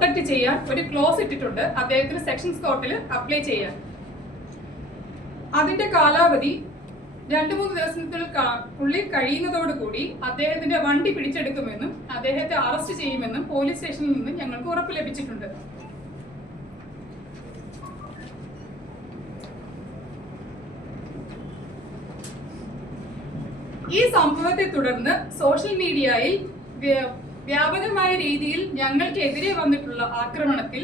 Protect ചെയ്യാൻ ഒരു close ഇട്ടിട്ടുണ്ട് അദ്ദേഹത്തിന് സെക്ഷൻസ് കോർട്ടിൽ അപ്ലൈ ചെയ്യാൻ. അതിന്റെ കാലാവധി 2-3 ദിവസത്തിനുള്ളിൽ കഴിയുന്നതോടുകൂടി അദ്ദേഹത്തിന്റെ വണ്ടി പിടിച്ചെടുക്കുമെന്നും അദ്ദേഹത്തെ അറസ്റ്റ് ചെയ്യുമെന്നും പോലീസ് സ്റ്റേഷനിൽ നിന്ന് ഞങ്ങൾക്ക് ഉറപ്പ് ലഭിച്ചിട്ടുണ്ട്. ഈ സംഭവത്തെ തുടർന്ന് സോഷ്യൽ മീഡിയയിൽ വ്യാപകമായ രീതിയിൽ ഞങ്ങൾക്കെതിരെ വന്നിട്ടുള്ള ആക്രമണത്തിൽ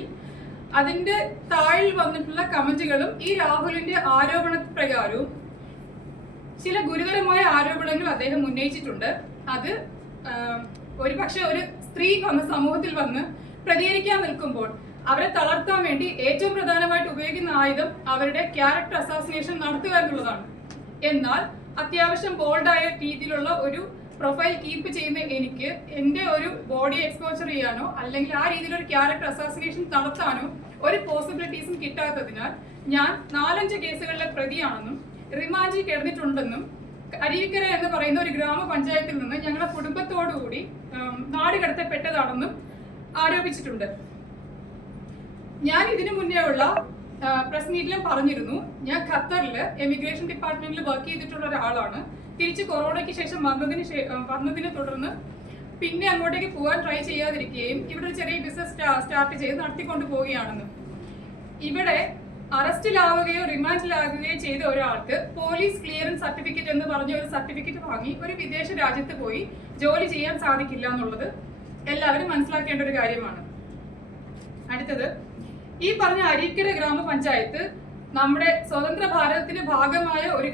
അതിന്റെ താഴിൽ വന്നിട്ടുള്ള കമന്റുകളും ഈ രാഹുലിന്റെ ആരോപണ പ്രകാരവും ചില ഗുരുതരമായ ആരോപണങ്ങൾ അദ്ദേഹം ഉന്നയിച്ചിട്ടുണ്ട്. അത് ഒരുപക്ഷെ ഒരു സ്ത്രീ സമൂഹത്തിൽ വന്ന് പ്രതികരിക്കാൻ നിൽക്കുമ്പോൾ അവരെ തളർത്താൻ വേണ്ടി ഏറ്റവും പ്രധാനമായിട്ട് ഉപയോഗിക്കുന്ന ആയുധം അവരുടെ ക്യാരക്ടർ അസാസിനേഷൻ നടത്തുക എന്നുള്ളതാണ്. എന്നാൽ അത്യാവശ്യം ബോൾഡായ രീതിയിലുള്ള ഒരു പ്രൊഫൈൽ കീപ്പ് ചെയ്യുന്ന എനിക്ക് എന്റെ ഒരു ബോഡി എക്സ്പോഷർ ചെയ്യാനോ അല്ലെങ്കിൽ ആ രീതിയിലൊരു ക്യാരക്ടർ അസാസിനേഷൻ നടത്താനോ ഒരു പോസിബിലിറ്റീസും കിട്ടാത്തതിനാൽ ഞാൻ 4-5 കേസുകളിലെ പ്രതിയാണെന്നും റിമാൻഡിൽ കിടന്നിട്ടുണ്ടെന്നും അരുവിക്കര എന്ന് പറയുന്ന ഒരു ഗ്രാമപഞ്ചായത്തിൽ നിന്ന് ഞങ്ങളുടെ കുടുംബത്തോടുകൂടി നാട് കടത്തപ്പെട്ടതാണെന്നും ആരോപിച്ചിട്ടുണ്ട്. ഞാൻ ഇതിനു മുന്നേ ഉള്ള പ്രസ് മീറ്റിലും പറഞ്ഞിരുന്നു, ഞാൻ ഖത്തറിൽ എമിഗ്രേഷൻ ഡിപ്പാർട്ട്മെന്റിൽ വർക്ക് ചെയ്തിട്ടുള്ള ഒരാളാണ്. തിരിച്ച് കൊറോണയ്ക്ക് ശേഷം വന്നതിനെ തുടർന്ന് പിന്നെ അങ്ങോട്ടേക്ക് പോകാൻ ട്രൈ ചെയ്യാതിരിക്കുകയും ഇവിടെ ഒരു ചെറിയ ബിസിനസ് സ്റ്റാർട്ട് ചെയ്ത് നടത്തിക്കൊണ്ട് പോവുകയാണെന്ന്. ഇവിടെ അറസ്റ്റിലാവുകയോ റിമാൻഡിലാകുകയോ ചെയ്ത ഒരാൾക്ക് പോലീസ് ക്ലിയറൻസ് സർട്ടിഫിക്കറ്റ് എന്ന് പറഞ്ഞ ഒരു സർട്ടിഫിക്കറ്റ് വാങ്ങി ഒരു വിദേശ രാജ്യത്ത് പോയി ജോലി ചെയ്യാൻ സാധിക്കില്ല എന്നുള്ളത് എല്ലാവരും മനസ്സിലാക്കേണ്ട ഒരു കാര്യമാണ്. അടുത്തത്, ഈ പറഞ്ഞ അരീക്കര ഗ്രാമപഞ്ചായത്ത് നമ്മുടെ സ്വതന്ത്ര ഭാരതത്തിന്റെ ഭാഗമായ ഒരു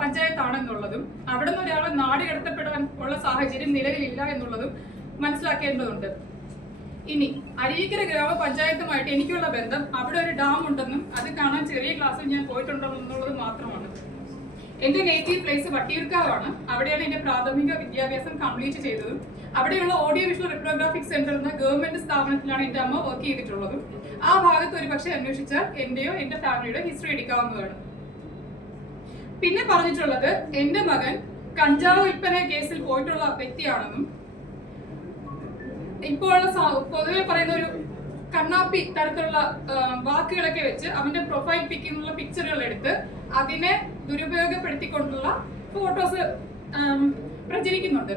പഞ്ചായത്താണെന്നുള്ളതും അവിടെ നിന്ന് ഒരാളെ നാട് കടത്തപ്പെടാൻ ഉള്ള സാഹചര്യം നിലവിലില്ല എന്നുള്ളതും മനസ്സിലാക്കേണ്ടതുണ്ട്. ഇനി അരീക്കര ഗ്രാമപഞ്ചായത്തുമായിട്ട് എനിക്കുള്ള ബന്ധം അവിടെ ഒരു ഡാം ഉണ്ടെന്നും അത് കാണാൻ ചെറിയ ക്ലാസ്സിൽ ഞാൻ പോയിട്ടുണ്ടെന്നുള്ളത് മാത്രമാണ്. എന്റെ നേറ്റീവ് പ്ലേസ് വട്ടിയൂർക്കാവാണ്. അവിടെയാണ് എന്റെ പ്രാഥമിക വിദ്യാഭ്യാസം കംപ്ലീറ്റ് ചെയ്തതും. അവിടെയുള്ള ഓഡിയോ വിഷ്വൽ റിപ്രോഗ്രാഫിക് സെന്റർ എന്ന ഗവൺമെന്റ് സ്ഥാപനത്തിലാണ് എന്റെ അമ്മ വർക്ക് ചെയ്തിട്ടുള്ളതും. ആ ഭാഗത്ത് ഒരു പക്ഷെ അന്വേഷിച്ചാൽ എന്റെയോ എന്റെ ഫാമിലിയുടെ ഹിസ്റ്ററി എടുക്കാവുന്നതാണ്. പിന്നെ പറഞ്ഞിട്ടുള്ളത്, എന്റെ മകൻ കഞ്ചാവ് വിൽപ്പന കേസിൽ പോയിട്ടുള്ള വ്യക്തിയാണെന്നും ഇപ്പോഴുള്ള പൊതുവെ പറയുന്ന ഒരു കണ്ണാപ്പി തരത്തിലുള്ള വാക്കുകളൊക്കെ വെച്ച് അവന്റെ പ്രൊഫൈൽ പിക്കിനുള്ള പിക്ചറുകൾ എടുത്ത് അതിനെ ദുരുപയോഗപ്പെടുത്തിക്കൊണ്ടുള്ള ഫോട്ടോസ് പ്രചരിക്കുന്നുണ്ട്.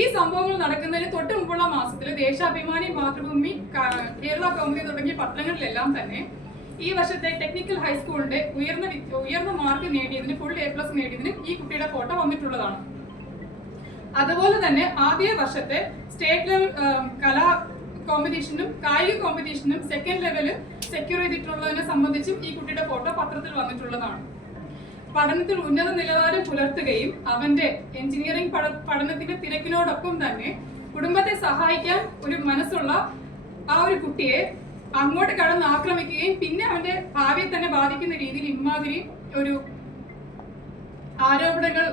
ഈ സംഭവങ്ങൾ നടക്കുന്നതിന് തൊട്ട് മുമ്പുള്ള മാസത്തിൽ ദേശാഭിമാനി, മാതൃഭൂമി, കേരള കൗമുദി തുടങ്ങിയ പത്രങ്ങളിലെല്ലാം തന്നെ ഈ വർഷത്തെ ടെക്നിക്കൽ ഹൈസ്കൂളിന്റെ ഉയർന്ന മാർക്ക് നേടിയതിന് ഫുൾ A+ നേടിയതിന് ഈ കുട്ടിയുടെ ഫോട്ടോ വന്നിട്ടുള്ളതാണ്. അതുപോലെ തന്നെ ആദ്യ വർഷത്തെ സ്റ്റേറ്റ് ലെവൽ കലാ കോമ്പറ്റീഷനും കായിക കോമ്പറ്റീഷനും സെക്കൻഡ് ലെവല് സെക്യൂർ ചെയ്തിട്ടുള്ളതിനെ സംബന്ധിച്ചും ഈ കുട്ടിയുടെ ഫോട്ടോ പത്രത്തിൽ വന്നിട്ടുള്ളതാണ്. പഠനത്തിൽ ഉന്നത നിലവാരം പുലർത്തുകയും അവന്റെ എഞ്ചിനീയറിംഗ് പഠനത്തിന്റെ തിരക്കിനോടൊപ്പം തന്നെ കുടുംബത്തെ സഹായിക്കാൻ ഒരു മനസ്സുള്ള ആ ഒരു കുട്ടിയെ അങ്ങോട്ട് കടന്ന് ആക്രമിക്കുകയും പിന്നെ അവന്റെ ഭാവിയെ തന്നെ ബാധിക്കുന്ന രീതിയിൽ ഇമാതിരി ഒരു ആരോപണങ്ങൾ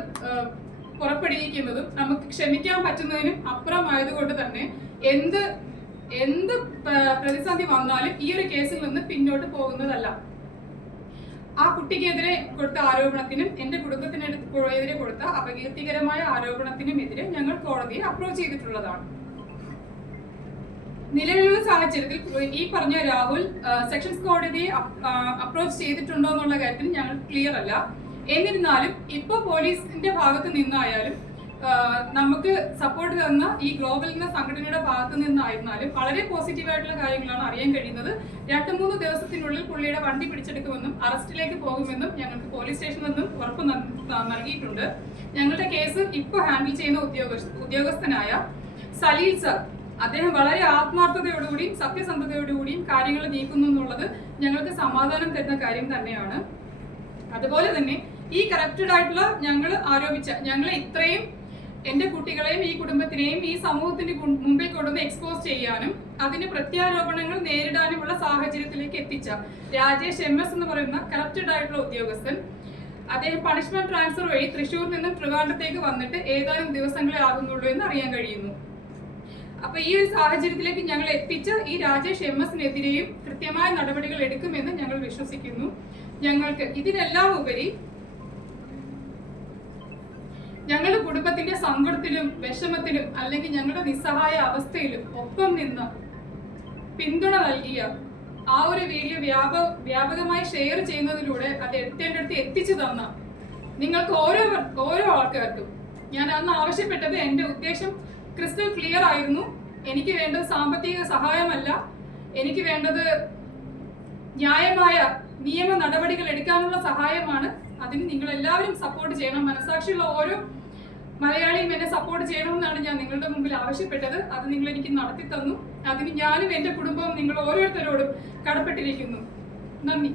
പുറപ്പെടുവിക്കുന്നതും നമുക്ക് ക്ഷമിക്കാൻ പറ്റുന്നതിനും അപ്പുറമായതുകൊണ്ട് തന്നെ എന്ത് പ്രതിസന്ധി വന്നാലും ഈ ഒരു കേസിൽ നിന്ന് പിന്നോട്ട് പോകുന്നതല്ല. ആ കുട്ടിക്കെതിരെ കൊടുത്ത ആരോപണത്തിനും എന്റെ കുടുംബത്തിനെതിരെ കൊടുത്ത അപകീർത്തികരമായ ആരോപണത്തിനുമെതിരെ ഞങ്ങൾ കോടതിയെ അപ്രോച്ച് ചെയ്തിട്ടുള്ളതാണ്. നിലവിലുള്ള സാഹചര്യത്തിൽ ഈ പറഞ്ഞ രാഹുൽ സെഷൻസ് കോടതിയെ അപ്രോച്ച് ചെയ്തിട്ടുണ്ടോ എന്നുള്ള കാര്യത്തിൽ ഞങ്ങൾ ക്ലിയർ അല്ല. എന്നിരുന്നാലും ഇപ്പൊ പോലീസിന്റെ ഭാഗത്ത് നിന്നായാലും നമുക്ക് സപ്പോർട്ട് തന്ന ഈ ഗ്ലോബൽ എന്ന സംഘടനയുടെ ഭാഗത്ത് നിന്നായിരുന്നാലും വളരെ പോസിറ്റീവായിട്ടുള്ള കാര്യങ്ങളാണ് അറിയാൻ കഴിയുന്നത്. 2-3 ദിവസത്തിനുള്ളിൽ പുള്ളിയുടെ വണ്ടി പിടിച്ചെടുക്കുമെന്നും അറസ്റ്റിലേക്ക് പോകുമെന്നും ഞങ്ങൾക്ക് പോലീസ് സ്റ്റേഷനിൽ നിന്നും ഉറപ്പ് നൽകിയിട്ടുണ്ട്. ഞങ്ങളുടെ കേസ് ഇപ്പോൾ ഹാൻഡിൽ ചെയ്യുന്ന ഉദ്യോഗസ്ഥനായ സലീൽ സർ, അദ്ദേഹം വളരെ ആത്മാർത്ഥതയോടുകൂടിയും സത്യസന്ധതയോടുകൂടിയും കാര്യങ്ങൾ നീക്കുന്നു എന്നുള്ളത് ഞങ്ങൾക്ക് സമാധാനം തരുന്ന കാര്യം തന്നെയാണ്. അതുപോലെ തന്നെ ഈ കറപ്റ്റഡ് ആയിട്ടുള്ള ഞങ്ങളെ ഇത്രയും എന്റെ കുട്ടികളെയും ഈ കുടുംബത്തിനെയും ഈ സമൂഹത്തിന്റെ മുമ്പിൽ കൊണ്ടുവന്ന് എക്സ്പോസ് ചെയ്യാനും അതിന് പ്രത്യാരോപണങ്ങൾ നേരിടാനുമുള്ള സാഹചര്യത്തിലേക്ക് എത്തിച്ച രാജേഷ് MS എന്ന് പറയുന്ന കറപ്റ്റഡ് ആയിട്ടുള്ള ഉദ്യോഗസ്ഥൻ, അദ്ദേഹം പണിഷ്മെന്റ് ട്രാൻസ്ഫർ വഴി തൃശ്ശൂരിൽ നിന്നും ട്രിവാൻഡ്രത്തേക്ക് വന്നിട്ട് ഏതാനും ദിവസങ്ങളെ ആകുന്നുള്ളൂ എന്ന് അറിയാൻ കഴിയുന്നു. അപ്പൊ ഈ ഒരു സാഹചര്യത്തിലേക്ക് ഞങ്ങൾ എത്തിച്ച ഈ രാജേഷ് MS-നെതിരെയും കൃത്യമായ നടപടികൾ എടുക്കുമെന്ന് ഞങ്ങൾ വിശ്വസിക്കുന്നു. ഞങ്ങൾക്ക് ഇതിനെല്ലാം ഉപരി ഞങ്ങളുടെ കുടുംബത്തിന്റെ സങ്കടത്തിലും വിഷമത്തിലും അല്ലെങ്കിൽ ഞങ്ങളുടെ നിസ്സഹായ അവസ്ഥയിലും ഒപ്പം നിന്ന് പിന്തുണ നൽകിയ ആ ഒരു വീഡിയോ വ്യാപകമായി ഷെയർ ചെയ്യുന്നതിലൂടെ അത് എത്തേണ്ടടുത്ത് എത്തിച്ചു തന്ന നിങ്ങൾക്ക് ഓരോ ആൾക്കാർക്കും ഞാൻ അന്ന് ആവശ്യപ്പെട്ടത്, എൻ്റെ ഉദ്ദേശം ക്രിസ്റ്റൽ ക്ലിയർ ആയിരുന്നു. എനിക്ക് വേണ്ടത് സാമ്പത്തിക സഹായമല്ല, എനിക്ക് വേണ്ടത് ന്യായമായ നിയമ നടപടികൾ എടുക്കാനുള്ള സഹായമാണ്. അതിന് നിങ്ങൾ എല്ലാവരും സപ്പോർട്ട് ചെയ്യണം. മനസാക്ഷിയുള്ള ഓരോ മലയാളിയും എന്നെ സപ്പോർട്ട് ചെയ്യണമെന്നാണ് ഞാൻ നിങ്ങളുടെ മുമ്പിൽ ആവശ്യപ്പെട്ടത്. അത് നിങ്ങൾ എനിക്ക് നടത്തി തന്നു. അതിന് ഞാനും എൻ്റെ കുടുംബവും നിങ്ങൾ ഓരോരുത്തരോടും കടപ്പെട്ടിരിക്കുന്നു. നന്ദി.